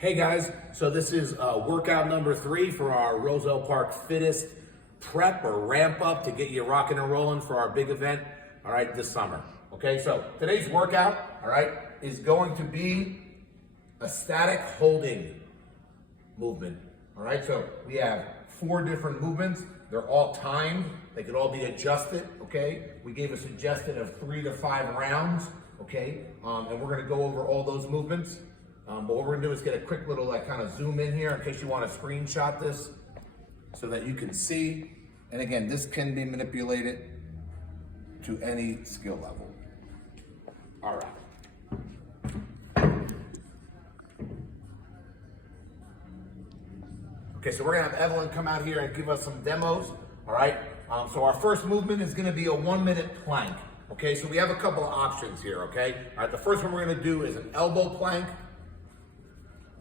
Hey guys, so this is workout number 3 for our Roselle Park Fittest prep or ramp up to get you rocking and rolling for our big event, all right, this summer. Okay, so today's workout, all right, is going to be a static holding movement. All right, so we have 4 different movements. They're all timed. They could all be adjusted, okay? We gave a suggestion of 3 to 5 rounds, okay? And we're gonna go over all those movements. But what we're gonna do is get a quick little kind of zoom in here in case you wanna screenshot this so that you can see. And again, this can be manipulated to any skill level. All right. Okay, so we're gonna have Evelyn come out here and give us some demos, all right? So our first movement is gonna be a 1-minute plank, okay? So we have a couple of options here, okay? All right, the first one we're gonna do is an elbow plank.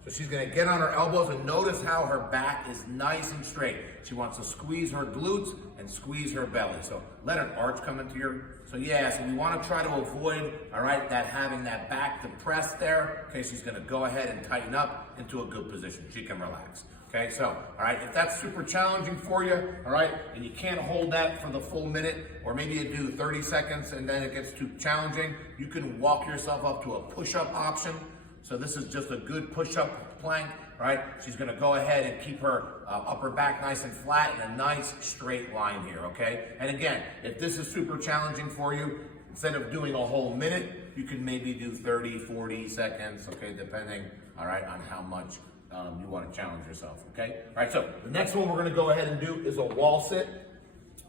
So she's gonna get on her elbows and notice how her back is nice and straight. She wants to squeeze her glutes and squeeze her belly. So let an arch come into your, so we wanna try to avoid, all right, that having that back depressed there. Okay, she's gonna go ahead and tighten up into a good position. She can relax. Okay, so, all right, if that's super challenging for you, all right, and you can't hold that for the full minute, or maybe you do 30 seconds and then it gets too challenging, you can walk yourself up to a push-up option. So this is just a good push-up plank, right? She's gonna go ahead and keep her upper back nice and flat in a nice straight line here, okay? And again, if this is super challenging for you, instead of doing a whole minute, you can maybe do 30, 40 seconds, okay, depending, all right, on how much you wanna challenge yourself, okay? All right, so the next one we're gonna go ahead and do is a wall sit.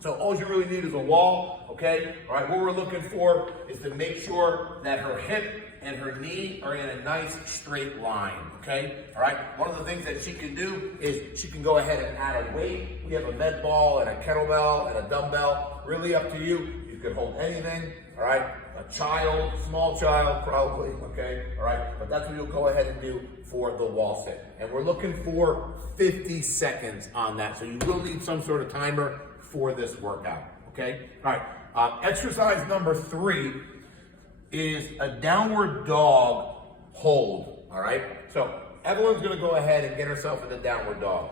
So all you really need is a wall, okay? All right, what we're looking for is to make sure that her hip and her knee are in a nice straight line, okay? All right, one of the things that she can do is she can go ahead and add a weight. We have a med ball and a kettlebell and a dumbbell, really up to you. You could hold anything, all right? A child, small child probably, okay? All right, but that's what you'll go ahead and do for the wall sit. And we're looking for 50 seconds on that. So you will need some sort of timer for this workout, okay? All right, exercise number 3 is a downward dog hold, all right? So Evelyn's gonna go ahead and get herself in a downward dog.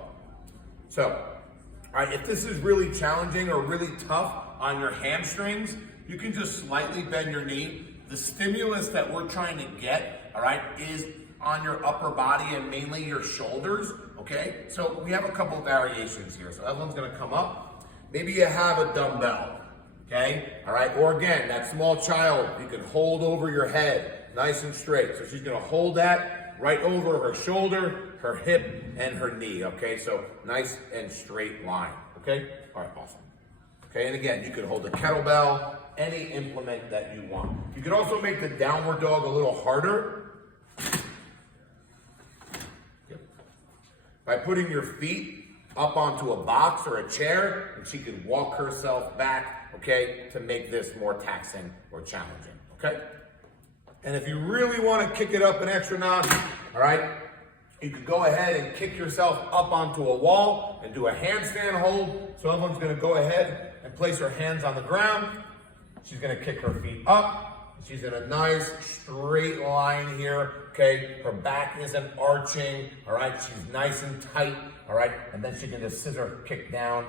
So, all right, if this is really challenging or really tough on your hamstrings, you can just slightly bend your knee. The stimulus that we're trying to get, all right, is on your upper body and mainly your shoulders, okay? So we have a couple variations here. So Evelyn's gonna come up. Maybe you have a dumbbell, okay? All right, or again, that small child, you can hold over your head, nice and straight. So she's gonna hold that right over her shoulder, her hip, and her knee, okay? So nice and straight line, okay? All right, awesome. Okay, and again, you can hold a kettlebell, any implement that you want. You can also make the downward dog a little harder. Yep. By putting your feet up onto a box or a chair, and she can walk herself back, okay, to make this more taxing or challenging, okay? And if you really want to kick it up an extra notch, all right, you could go ahead and kick yourself up onto a wall and do a handstand hold. So everyone's going to go ahead and place her hands on the ground. She's going to kick her feet up. She's in a nice straight line here, okay? Her back isn't arching, all right? She's nice and tight, all right? And then she can just scissor kick down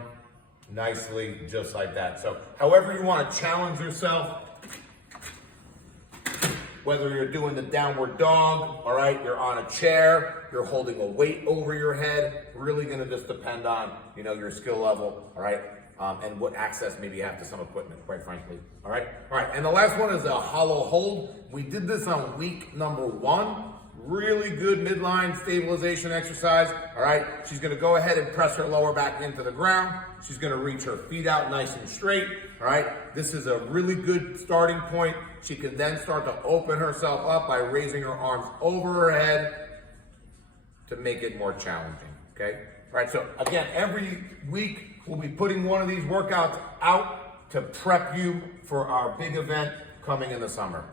nicely, just like that. So however you want to challenge yourself, whether you're doing the downward dog, all right, you're on a chair, you're holding a weight over your head, really gonna just depend on, you know, your skill level, all right, and what access maybe you have to some equipment, quite frankly, all right? All right, and the last one is a hollow hold. We did this on week number 1. Really good midline stabilization exercise, all right? She's gonna go ahead and press her lower back into the ground. She's gonna reach her feet out nice and straight, all right? This is a really good starting point. She can then start to open herself up by raising her arms over her head to make it more challenging, okay? All right, so again, every week we'll be putting one of these workouts out to prep you for our big event coming in the summer.